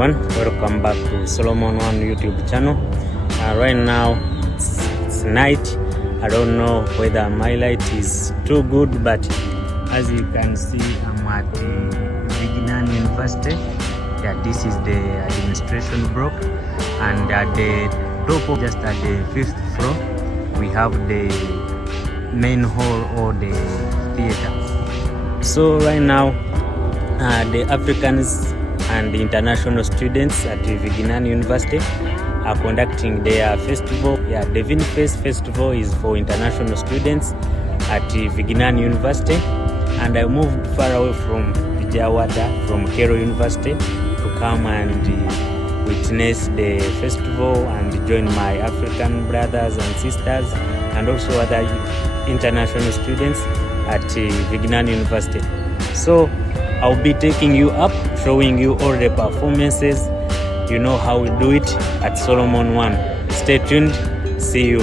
everyone, welcome back to Solomon One YouTube channel. Right now it's night. I don't know whether my light is too good, but as you can see, I'm at Vignan University. Yeah, this is the administration block, and at the top of, just at the 5th floor, we have the main hall or the theater. So right now the Africans and the international students at the Vignan University are conducting their festival. Yeah, the VINFEST festival is for international students at the Vignan University, and I moved far away from Vijayawada, from Cairo University, to come and witness the festival and join my African brothers and sisters and also other international students at Vignan University. So I'll be taking you up, showing you all the performances. You know how we do it at Solomon One. Stay tuned. See you.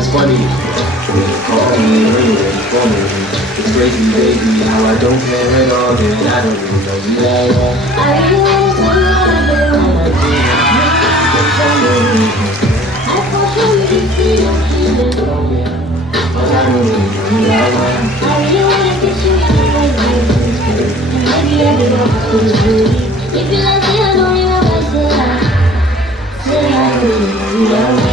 It's funny. Call me it's crazy, baby. How I don't care at all, and I don't really know you that well. If you like me, I know you always say I really know you.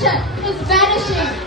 attention is vanishing.